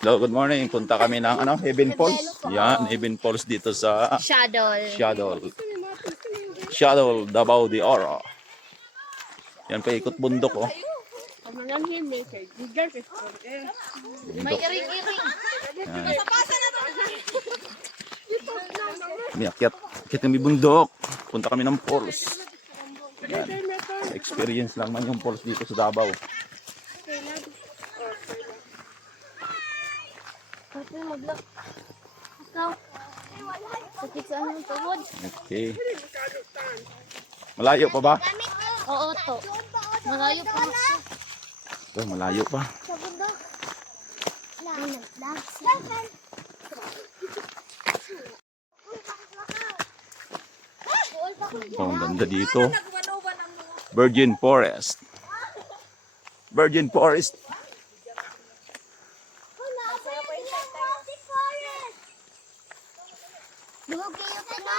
Hello, good morning. Punta kami ng ano, Heaven Falls. Yan, Heaven Falls dito sa Shadow. Shadow. Shadow, Davao de Oro. Yan pa ikot bundok oh. May iring-iring. Yan. May akyat. Akyat kami bundok. Punta kami ng falls. Yan. Experience lang man yung falls dito sa Davao. Kasi maglak. Ikaw. Sakit sa anong tuhod. Okay. Malayo pa ba? Oo to. Malayo pa ako. Oh, malayo pa. Sa bundok. Oh, ang ganda dito. Virgin Forest. Virgin Forest. Duhog kayo ka na?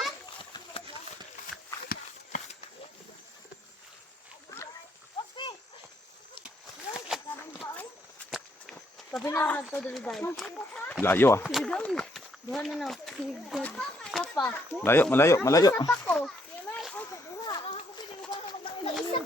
Sabi na ako nagto dali dahil. Layo ah. Sapa. Malayo, malayo, malayo. Ako. Naisa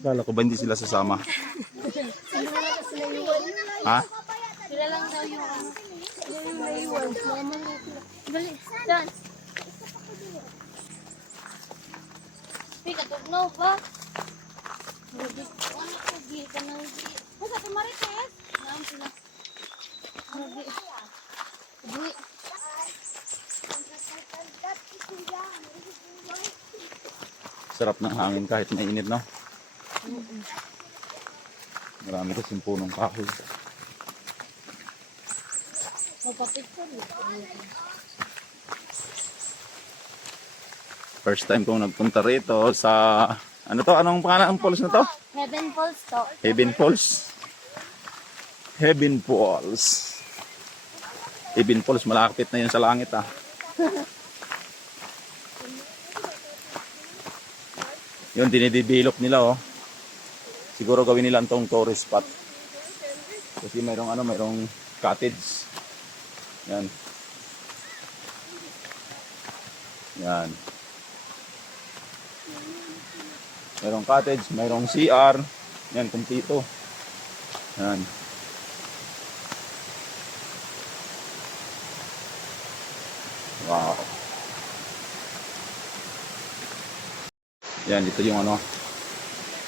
Kala ko ba hindi sila sasama? Ha? Sila lang daw yung ano. Sila yung naiwan. Mama mo sila. Dali. Dan. Pi, katugnaw ba? Di ka na. Basta tumarites. Naam sila. Sarap ng hangin kahit mainit, no? Marami kasing punong kahoy. First time kong nagpunta rito sa... Ano to? Anong pangalan ng falls na to? Heaven Falls to. Heaven Falls. Heaven Falls. Heaven Falls, malapit na yun sa langit ah. yun, dinidevelop nila oh. Siguro gawin nila itong tourist spot. Kasi mayroong ano, mayroong cottage. Yan. Yan. Mayroong cottage, mayroong CR. Yan, kumpito. Yan. Wow. Yan, dito yung ano.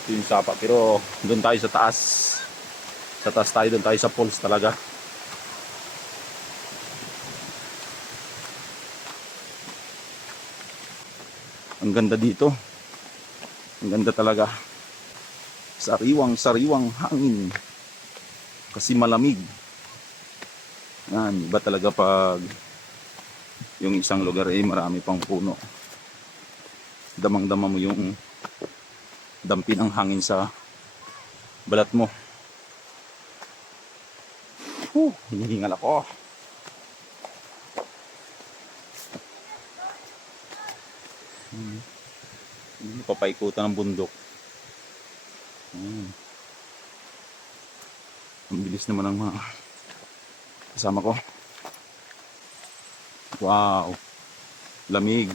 Ito yung sapa. Pero doon tayo sa taas. Sa taas tayo, doon tayo sa falls talaga. Ang ganda dito. Ang ganda talaga. Sariwang, sariwang hangin. Kasi malamig. Yan, iba talaga pag yung isang lugar ay marami pang puno. Damang-dama mo yung dampi ng hangin sa balat mo. Huh, hinihingal ako. Hmm. Hindi papaikutan ng bundok. Hmm. Ang bilis naman ng mga kasama ko. Wow. Lamig.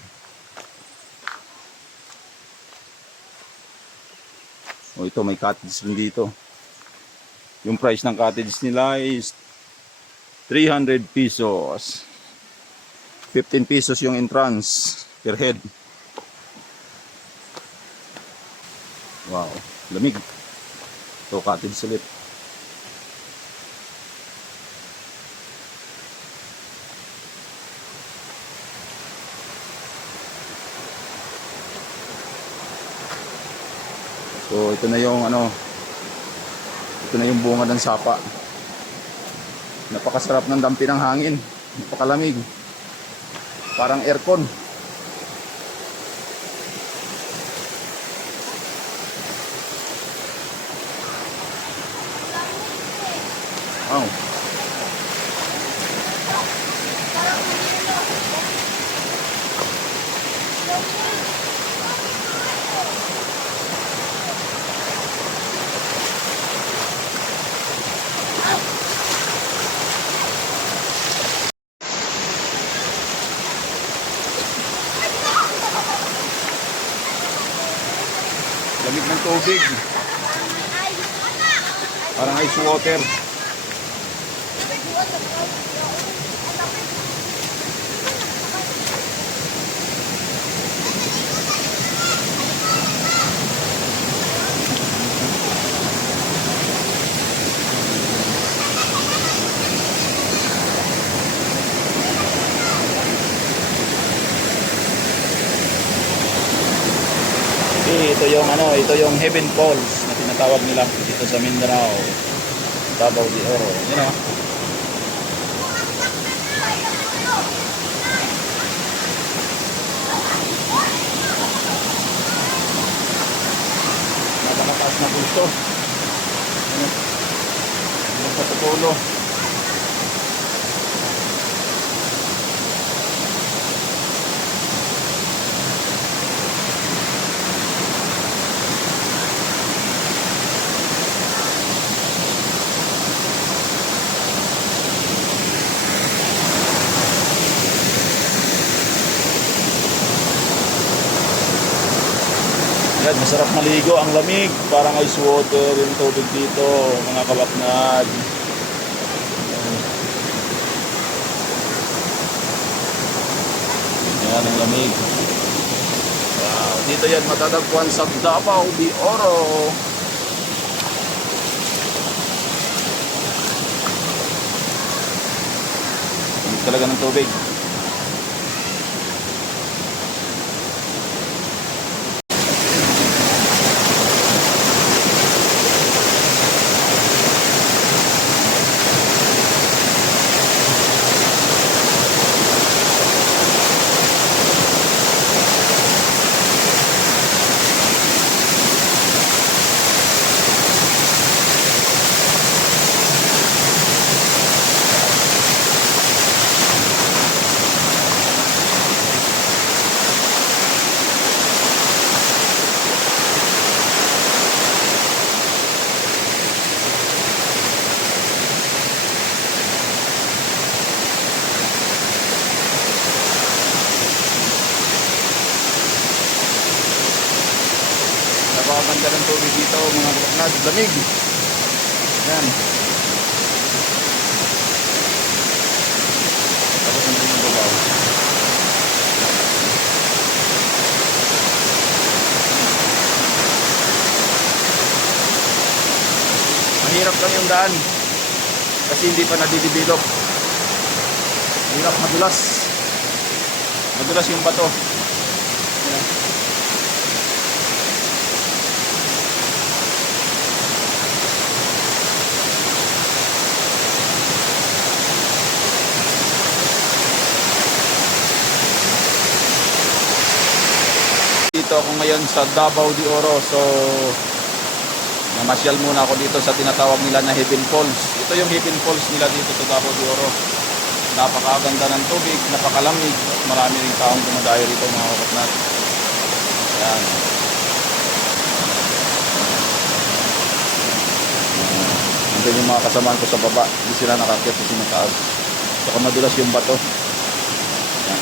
O ito may cottage din dito. Yung price ng cottage nila is 300 pesos. 15 pesos yung entrance per head. Wow, lamig. Ito cottage ulit. So ito na yung ano Ito na yung bunga ng sapa. Napakasarap ng dampi ng hangin. Napakalamig. Parang aircon. Wow. Lamig ng tubig. Parang ice water. Eh, ito yung Heaven Falls na tinatawag nila dito sa Mindanao. Davao de Oro. Yun o. Napakataas na pulso. Ano? Ano sa tukulo. Yan, masarap maligo. Ang lamig. Parang ice water yung tubig dito. Mga kabaknad. Yan, ang lamig. Wow. Dito yan matatagpuan sa Davao de Oro. Talaga ng tubig. Napakaganda ng tubig dito, mga kabaknad. Lamig. Yan. Tapos nandun yung babaw. Mahirap lang yung daan. Kasi hindi pa nadidevelop. Hirap madulas. Madulas yung bato. Ako ngayon sa Davao de Oro. So, namasyal muna ako dito sa tinatawag nila na Heaven Falls. Ito yung Heaven Falls nila dito sa Davao de Oro. Napakaganda ng tubig, napakalamig. At marami rin taong dumadayo rito mga kapatnat. Yan. Nandun yung mga kasamaan ko sa baba. Hindi sila nakakit kasi mataas. Saka madulas yung bato. Yan.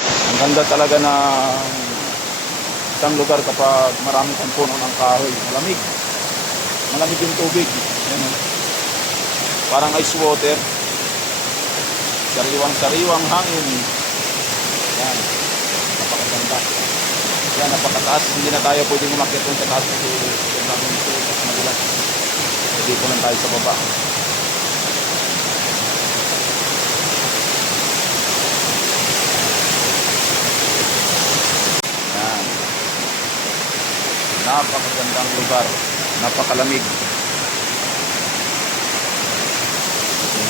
Ang ganda talaga na isang lugar kapag marami kang puno ng kahoy. Malamig. Malamig yung tubig. Yan, oh. Parang ice water. Sariwang-sariwang hangin. Yan. Napakaganda. Yan, napakataas. Hindi na tayo pwedeng umakyat dun sa taas kasi yung namin ito magulat. Dito lang tayo sa baba. Napakagandang lugar. Napakalamig.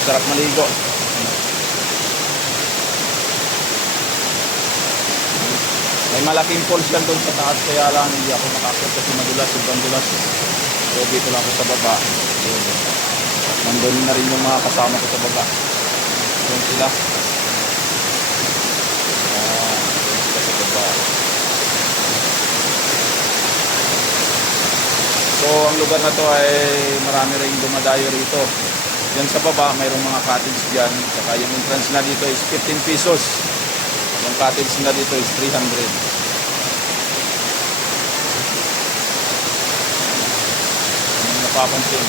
Sarap maligo. May malaking falls yan doon sa taas kaya lang hindi ako makakit kasi madulas, sobrang dulas. So dito lang ako sa baba. Yun. Nandun na rin yung mga kasama ko sa baba. Doon sila. Ah, doon sila sa baba. So ang lugar na to ay marami rin dumadayo rito. Yan sa baba, mayroong mga cottage dyan. Saka yung entrance na dito is 15 pesos. Yung cottage na dito is 300. Yung napapansin.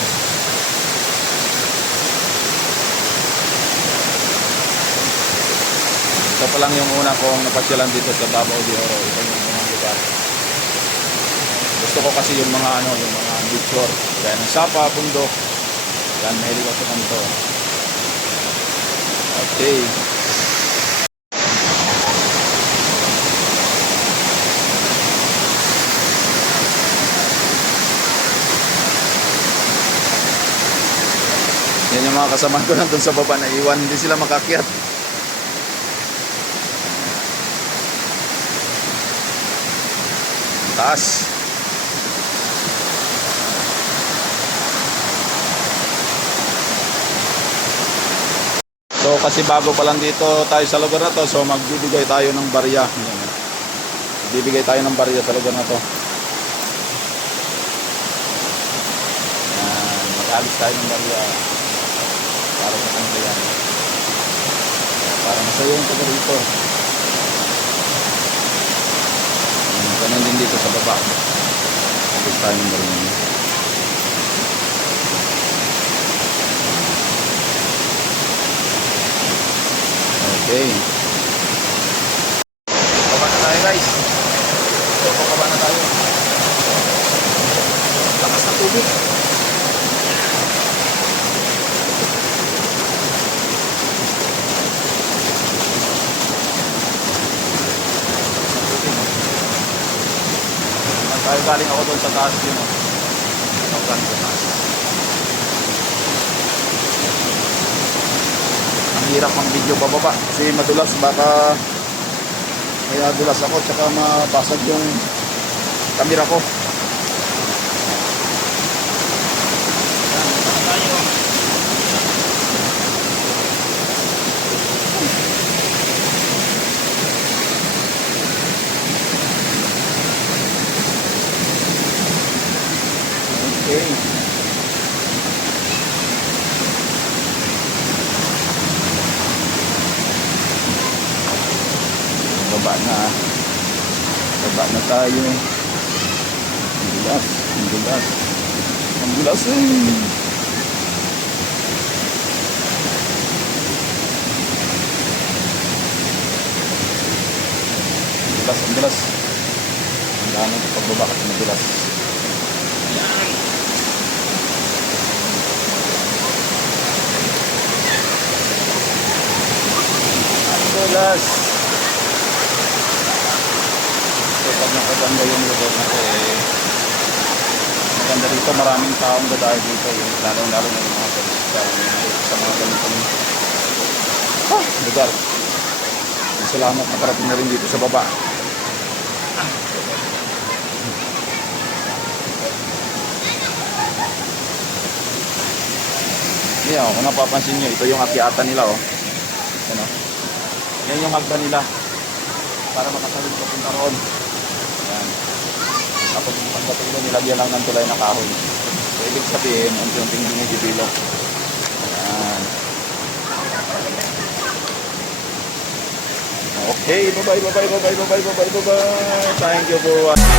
Ito pa lang yung una kong napasyalan dito sa Davao de Oro. Ito yung unang lugar. Gusto ko kasi yung mga ano, yung mga shore. Kaya ng Sapa, Bundok. Yan, mahilig ako kanto. Okay. Yan yung mga kasama ko nandun sa baba na iwan. Hindi sila makakyat. Taas. Kasi bago pa lang dito tayo sa lugar na to, so magbibigay tayo ng barya. Bibigay tayo ng barya sa lugar na to. Mag-alis tayo ng barya para sa kanila. Para masaya yung taga rito. Ganun din dito sa baba. Alis tayo ng barya. Okay. Baba na tayo guys. So, pababa na tayo. Lakas ng tubig. Tayo galing ako doon sa taas yun. oh. Ako taas. Ang video bababa kasi madulas baka kaya dulas ako tsaka mabasag yung kamera ko. Yan, baba na tayo. Okay. Baba na. Baba na tayo. Ang dulas. Ang dulas. Ang dulas eh. Ang dulas, ang dulas. Ang dami ng pagbaba kasi madulas. Yan. Ang dulas. So pag nakaganda yung lugar na eh, maganda dito, maraming taong dadayo dito, yung lalo-lalo na yung mga turista, sa mga ganitong ah, lugar. Salamat nakarating na rin dito sa baba. Yan, kung napapansin nyo, ito yung akyatan nila, oh. Ano? Yan yung hagdan nila para makasawin papunta roon. Yan. Tapos pagdating doon, nilagyan lang ng tulay na kahoy. So, ibig sabihin, unti-unting dumidevelop. Yan. Okay, bye-bye, bye-bye, bye-bye, bye-bye, bye-bye, bye-bye. Thank you for watching.